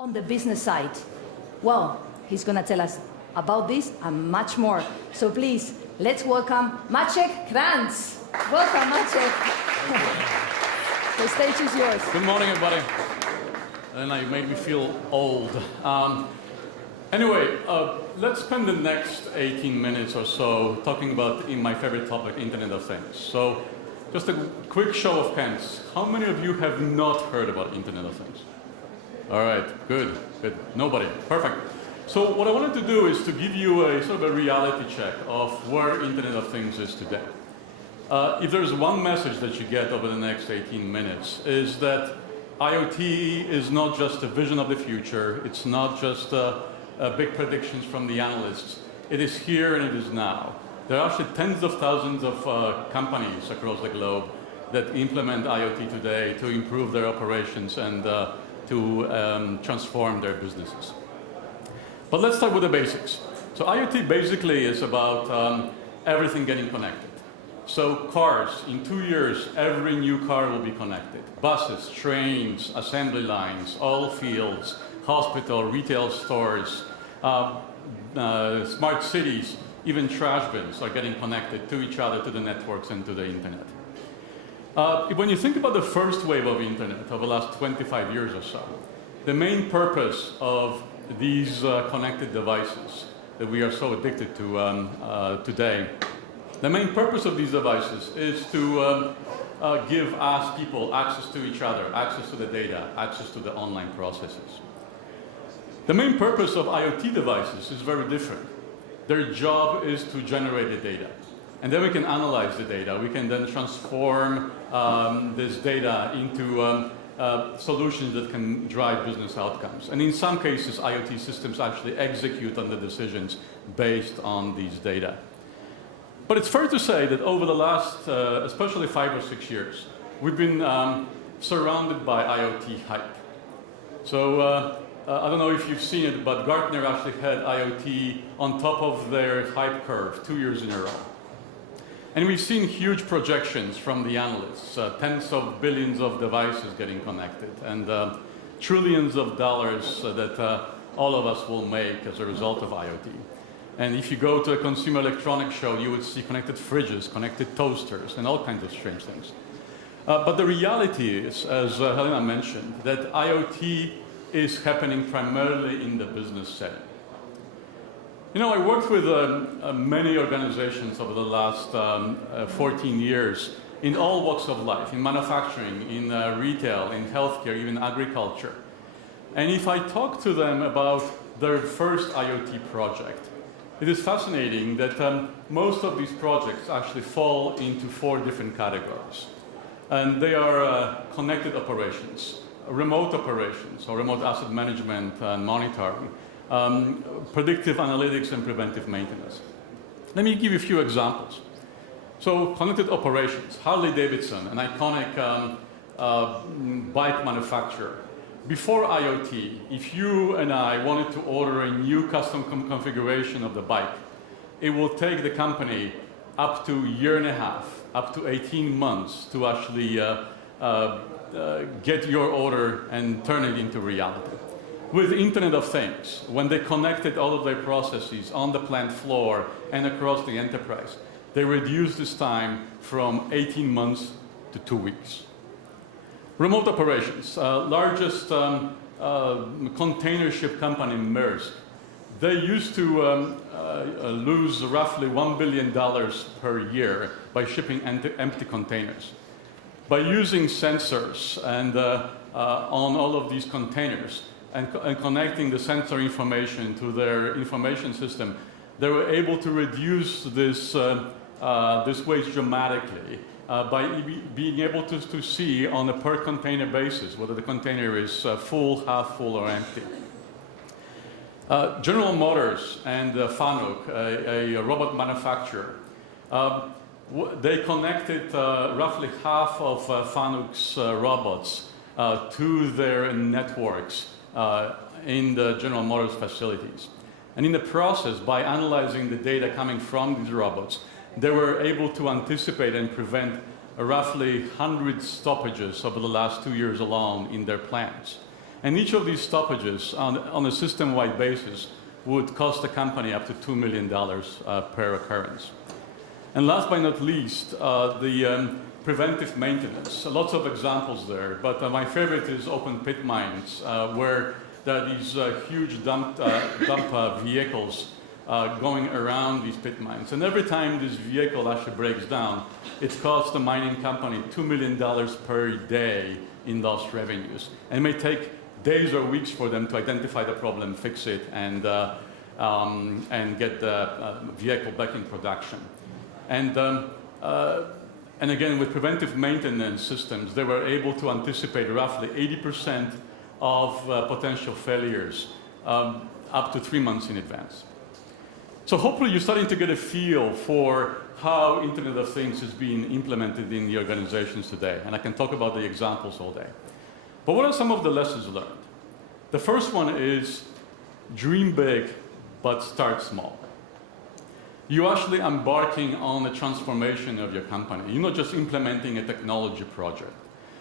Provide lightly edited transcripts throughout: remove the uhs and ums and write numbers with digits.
On the business side, well, he's going to tell us about this and much more. So please, let's welcome Maciek Krantz. Welcome, Maciek. The stage is yours. Good morning, everybody. And you made me feel old. Anyway, let's spend the next 18 minutes or so talking about my favorite topic, Internet of Things. So just a quick show of hands. How many of you have not heard about Internet of Things? All right, good. Nobody, perfect. So what I wanted to do is to give you a sort of a reality check of where Internet of Things is today. If there's one message that you get over the next 18 minutes is that IoT is not just a vision of the future, it's not just big predictions from the analysts. It is here and it is now. There are actually tens of thousands of companies across the globe that implement IoT today to improve their operations and to transform their businesses. But let's start with the basics. So IoT basically is about everything getting connected. So cars, in 2 years, every new car will be connected. Buses, trains, assembly lines, oil fields, hospital, retail stores, smart cities, even trash bins are getting connected to each other, to the networks and to the internet. When you think about the first wave of internet over the last 25 years or so, the main purpose of these connected devices that we are so addicted to today, the main purpose of these devices is to give us people access to each other, access to the data, access to the online processes. The main purpose of IoT devices is very different. Their job is to generate the data. And then we can analyze the data. We can then transform this data into solutions that can drive business outcomes. And in some cases, IoT systems actually execute on the decisions based on these data. But it's fair to say that over the last, especially 5 or 6 years, we've been surrounded by IoT hype. So I don't know if you've seen it, but Gartner actually had IoT on top of their hype curve 2 years in a row. And we've seen huge projections from the analysts, tens of billions of devices getting connected, and trillions of dollars that all of us will make as a result of IoT. And if you go to a consumer electronics show, you would see connected fridges, connected toasters, and all kinds of strange things. But the reality is, as Helena mentioned, that IoT is happening primarily in the business setting. You know, I worked with many organizations over the last 14 years in all walks of life, in manufacturing, in retail, in healthcare, even agriculture. And if I talk to them about their first IoT project, it is fascinating that most of these projects actually fall into 4 different categories. And they are connected operations, remote operations, or remote asset management and monitoring, predictive analytics and preventive maintenance. Let me give you a few examples. So connected operations, Harley-Davidson, an iconic bike manufacturer. Before IoT, if you and I wanted to order a new custom configuration of the bike, it will take the company up to a year and a half, up to 18 months to actually get your order and turn it into reality. With Internet of Things, when they connected all of their processes on the plant floor and across the enterprise, they reduced this time from 18 months to 2 weeks. Remote operations, largest container ship company, Maersk, they used to lose roughly $1 billion per year by shipping empty containers. By using sensors and on all of these containers, and connecting the sensor information to their information system, they were able to reduce this waste dramatically by being able to see on a per container basis whether the container is full, half full, or empty. General Motors and Fanuc, a robot manufacturer, they connected roughly half of Fanuc's robots to their networks in the General Motors facilities. And in the process, by analyzing the data coming from these robots, they were able to anticipate and prevent roughly 100 stoppages over the last 2 years alone in their plants. And each of these stoppages on a system-wide basis would cost the company up to $2 million per occurrence. And last but not least, the preventive maintenance. Lots of examples there, but my favorite is open pit mines, where there are these huge dump vehicles going around these pit mines. And every time this vehicle actually breaks down, it costs the mining company $2 million per day in lost revenues. And it may take days or weeks for them to identify the problem, fix it, and get the vehicle back in production. And again, with preventive maintenance systems, they were able to anticipate roughly 80% of potential failures up to 3 months in advance. So hopefully you're starting to get a feel for how Internet of Things is being implemented in the organizations today. And I can talk about the examples all day. But what are some of the lessons learned? The first one is dream big, but start small. You're actually embarking on a transformation of your company. You're not just implementing a technology project.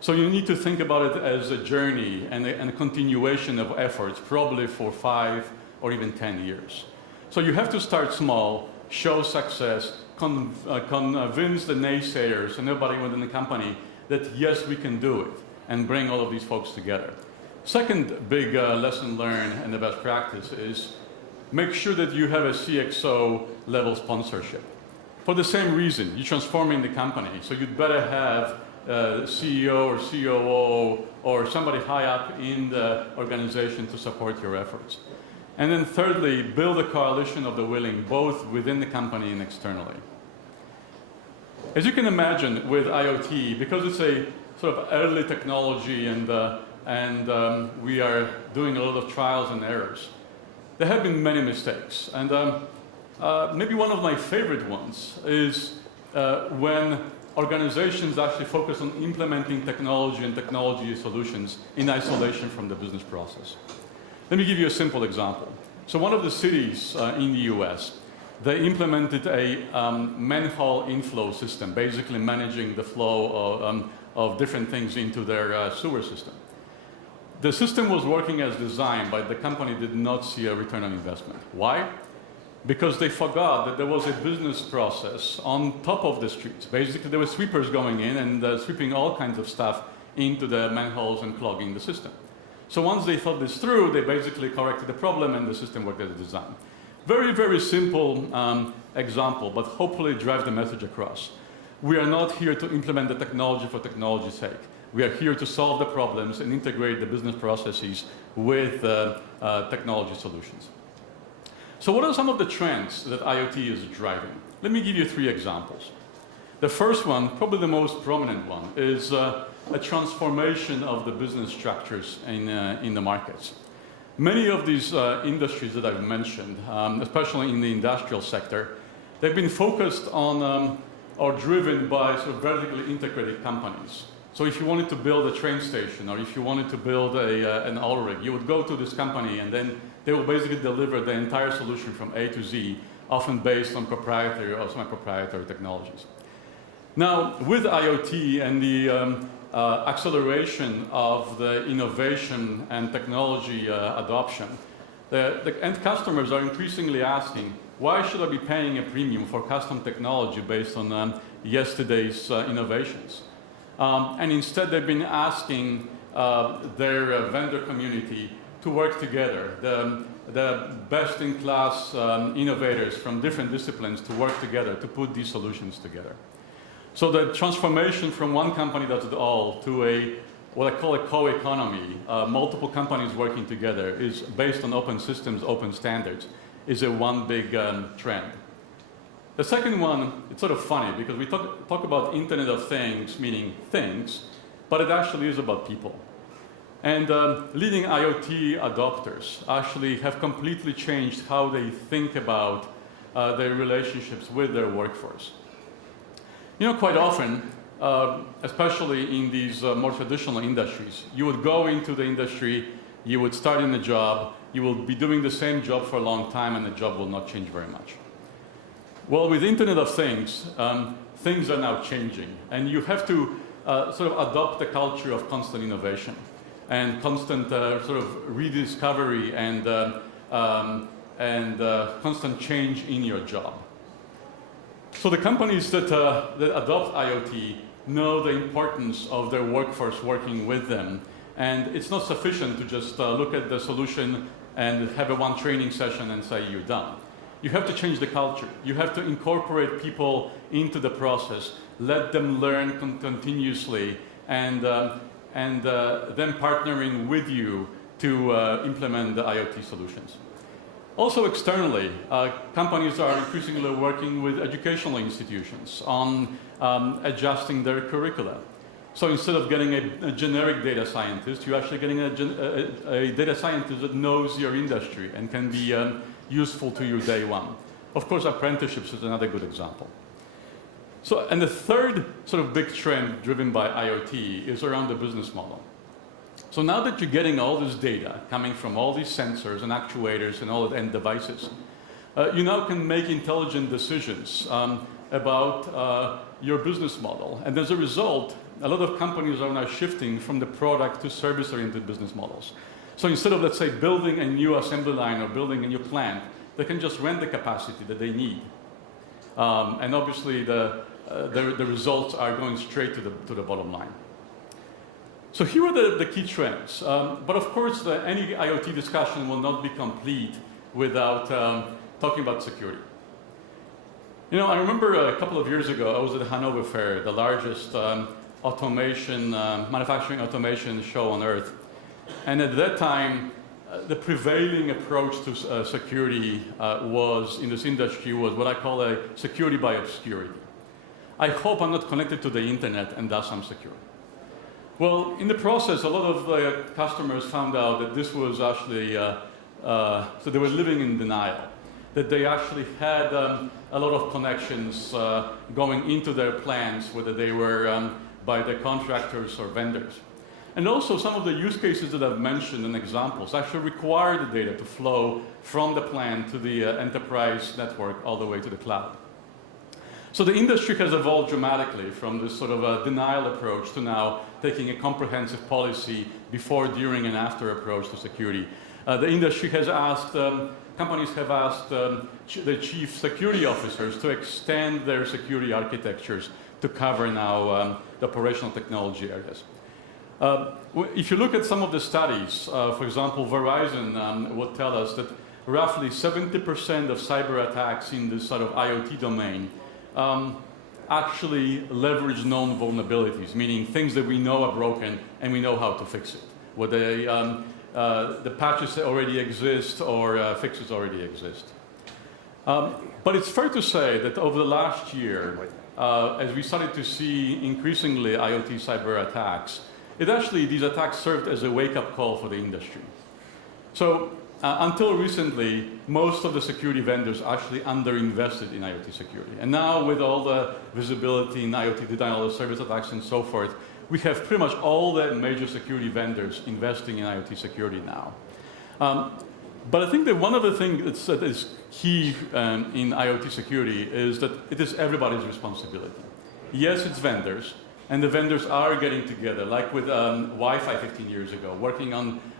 So you need to think about it as a journey and a continuation of efforts, probably for 5 or even 10 years. So you have to start small, show success, convince the naysayers and everybody within the company that yes, we can do it, and bring all of these folks together. Second big lesson learned and the best practice is make sure that you have a CXO level sponsorship. For the same reason, you're transforming the company, so you'd better have CEO or COO or somebody high up in the organization to support your efforts. And then thirdly, build a coalition of the willing, both within the company and externally. As you can imagine with IoT, because it's a sort of early technology and we are doing a lot of trials and errors, there have been many mistakes. And maybe one of my favorite ones is when organizations actually focus on implementing technology and technology solutions in isolation from the business process. Let me give you a simple example. So one of the cities in the US, they implemented a manhole inflow system, basically managing the flow of different things into their sewer system. The system was working as designed, but the company did not see a return on investment. Why? Because they forgot that there was a business process on top of the streets. Basically, there were sweepers going in and sweeping all kinds of stuff into the manholes and clogging the system. So once they thought this through, they basically corrected the problem and the system worked as designed. Very, very simple example, but hopefully drive the message across. We are not here to implement the technology for technology's sake. We are here to solve the problems and integrate the business processes with technology solutions. So what are some of the trends that IoT is driving? Let me give you 3 examples. The first one, probably the most prominent one, is a transformation of the business structures in the markets. Many of these industries that I've mentioned, especially in the industrial sector, they've been focused on or driven by sort of vertically integrated companies. So if you wanted to build a train station or if you wanted to build an oil rig, you would go to this company and then they will basically deliver the entire solution from A to Z, often based on proprietary or semi-proprietary technologies. Now, with IoT and the acceleration of the innovation and technology adoption, the end customers are increasingly asking, why should I be paying a premium for custom technology based on yesterday's innovations? And instead, they've been asking their vendor community to work together, the best-in-class innovators from different disciplines to work together to put these solutions together. So the transformation from one company does it all to what I call a co-economy, multiple companies working together, is based on open systems, open standards, is one big trend. The second one, it's sort of funny because we talk about Internet of Things, meaning things, but it actually is about people. And leading IoT adopters actually have completely changed how they think about their relationships with their workforce. You know, quite often, especially in these more traditional industries, you would go into the industry, you would start in a job, you will be doing the same job for a long time, and the job will not change very much. Well, with Internet of Things, things are now changing, and you have to sort of adopt the culture of constant innovation. and constant sort of rediscovery and constant change in your job. So the companies that adopt IoT know the importance of their workforce working with them. And it's not sufficient to just look at the solution and have a one training session and say you're done. You have to change the culture. You have to incorporate people into the process, let them learn continuously, and then partnering with you to implement the IoT solutions. Also externally, companies are increasingly working with educational institutions on adjusting their curricula. So instead of getting a generic data scientist, you're actually getting a data scientist that knows your industry and can be useful to you day one. Of course, apprenticeships is another good example. So, and the third sort of big trend driven by IoT is around the business model. So now that you're getting all this data coming from all these sensors and actuators and all the end devices, you now can make intelligent decisions about your business model. And as a result, a lot of companies are now shifting from the product to service-oriented business models. So instead of, let's say, building a new assembly line or building a new plant, they can just rent the capacity that they need. And obviously, the results are going straight to the bottom line. So here are the key trends. But of course, any IoT discussion will not be complete without talking about security. You know, I remember a couple of years ago, I was at the Hanover Fair, the largest manufacturing automation show on earth. And at that time, the prevailing approach to security in this industry was what I call a security by obscurity. I hope I'm not connected to the internet and thus I'm secure. Well, in the process, a lot of the customers found out that this was actually, so they were living in denial, that they actually had a lot of connections going into their plants, whether they were by the contractors or vendors. And also some of the use cases that I've mentioned and examples actually require the data to flow from the plant to the enterprise network all the way to the cloud. So the industry has evolved dramatically from this sort of a denial approach to now taking a comprehensive policy before, during, and after approach to security. The industry has asked, companies have asked the chief security officers to extend their security architectures to cover now the operational technology areas. If you look at some of the studies, for example, Verizon would tell us that roughly 70% of cyber attacks in this sort of IoT domain actually leverage known vulnerabilities, meaning things that we know are broken and we know how to fix it. Whether the patches already exist or fixes already exist. But it's fair to say that over the last year, as we started to see increasingly IoT cyber attacks, these attacks served as a wake-up call for the industry. So until recently, most of the security vendors actually underinvested in IoT security. And now with all the visibility in IoT denial of service attacks and so forth, we have pretty much all the major security vendors investing in IoT security now. But I think that one of the things that is key in IoT security is that it is everybody's responsibility. Yes, it's vendors, and the vendors are getting together, like with Wi-Fi 15 years ago, working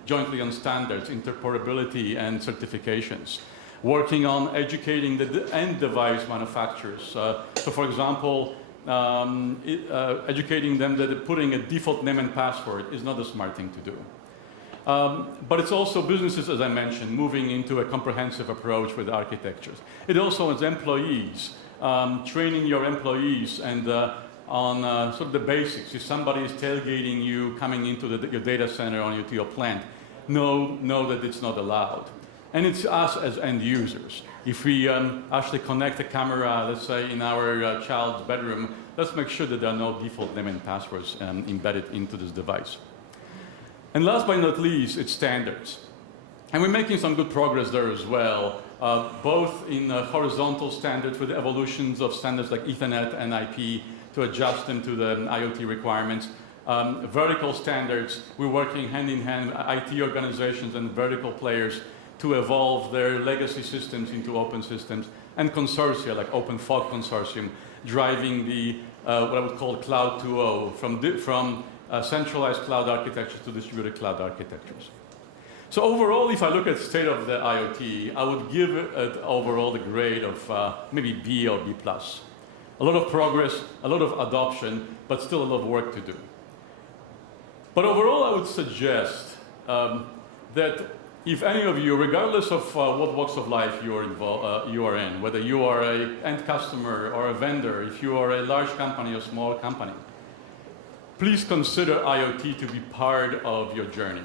jointly on standards, interoperability, and certifications, working on educating the end device manufacturers. So for example, educating them that putting a default name and password is not a smart thing to do. But it's also businesses, as I mentioned, moving into a comprehensive approach with architectures. It also is employees, training your employees and on sort of the basics. If somebody is tailgating you coming into your data center or to your plant, know that it's not allowed. And it's us as end users. If we actually connect a camera, let's say in our child's bedroom, let's make sure that there are no default name and passwords embedded into this device. And last but not least, it's standards. And we're making some good progress there as well, both in horizontal standards with the evolutions of standards like Ethernet and IP to adjust them to the IoT requirements. Vertical standards, we're working hand in hand, IT organizations and vertical players to evolve their legacy systems into open systems, and consortia like Open Fog Consortium, driving the what I would call Cloud 2.0 from centralized cloud architectures to distributed cloud architectures. So overall, if I look at state of the IoT, I would give it overall the grade of maybe B or B+. A lot of progress, a lot of adoption, but still a lot of work to do. But overall, I would suggest that if any of you, regardless of what walks of life you are in, whether you are an end customer or a vendor, if you are a large company or small company, please consider IoT to be part of your journey.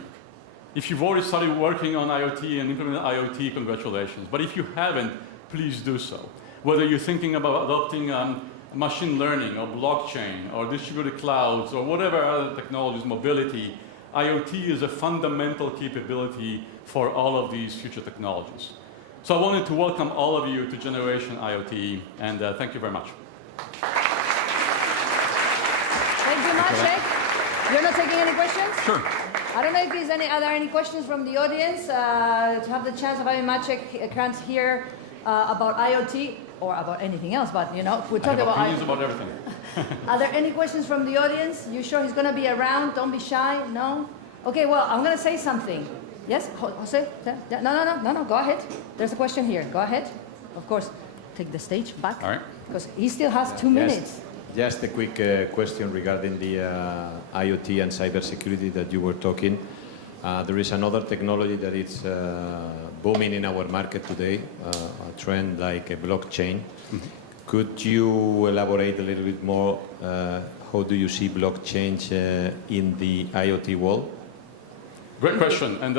If you've already started working on IoT and implemented IoT, congratulations. But if you haven't, please do so. Whether you're thinking about adopting machine learning or blockchain or distributed clouds or whatever other technologies, mobility, IoT is a fundamental capability for all of these future technologies. So I wanted to welcome all of you to Generation IoT, and thank you very much. Thank you, Maciek. You're not taking any questions? Sure. I don't know if there's any questions from the audience. To have the chance of having Maciek Krantz here about IoT or about anything else, but you know, we're talking about opinions about everything. Are there any questions from the audience? You sure he's going to be around? Don't be shy. No? Okay, well, I'm going to say something. Yes, Jose? No, go ahead. There's a question here. Go ahead. Of course, take the stage back. All right. Because he still has 2 minutes. Just a quick question regarding the IoT and cybersecurity that you were talking. There is another technology that is booming in our market today, a trend like a blockchain. Mm-hmm. Could you elaborate a little bit more? How do you see blockchain in the IoT world? Great question. And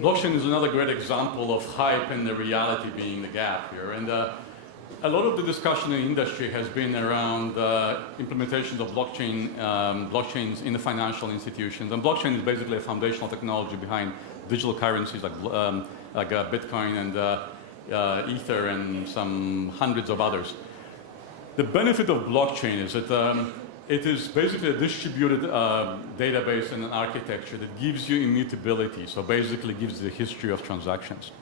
blockchain is another great example of hype and the reality being the gap here. And a lot of the discussion in the industry has been around implementations of blockchains in the financial institutions. And blockchain is basically a foundational technology behind digital currencies like Bitcoin and Ether and some hundreds of others. The benefit of blockchain is that it is basically a distributed database and an architecture that gives you immutability, so basically gives the history of transactions.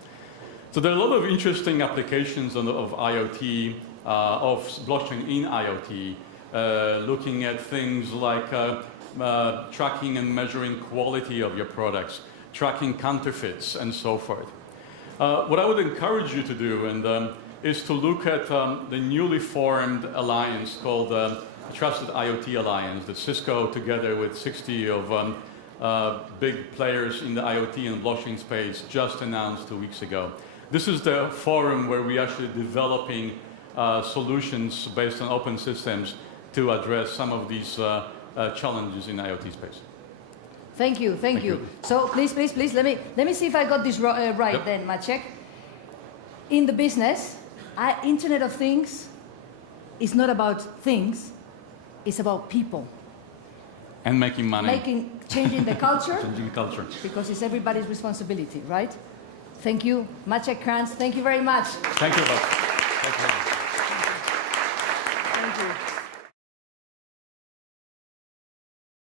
So there are a lot of interesting applications of IoT, of blockchain in IoT, looking at things like tracking and measuring quality of your products, tracking counterfeits, and so forth. What I would encourage you to do is to look at the newly formed alliance called the Trusted IoT Alliance that Cisco, together with 60 of big players in the IoT and blockchain space, just announced 2 weeks ago. This is the forum where we're actually developing solutions based on open systems to address some of these challenges in the IoT space. Thank you. So please, let me see if I got this right. Yep. Then, Maciek. In the business, Internet of Things is not about things, it's about people. And making money. Changing the culture. Changing the culture. Because it's everybody's responsibility, right? Thank you, Maciek Krantz. Thank you very much. Thank you. Thank you.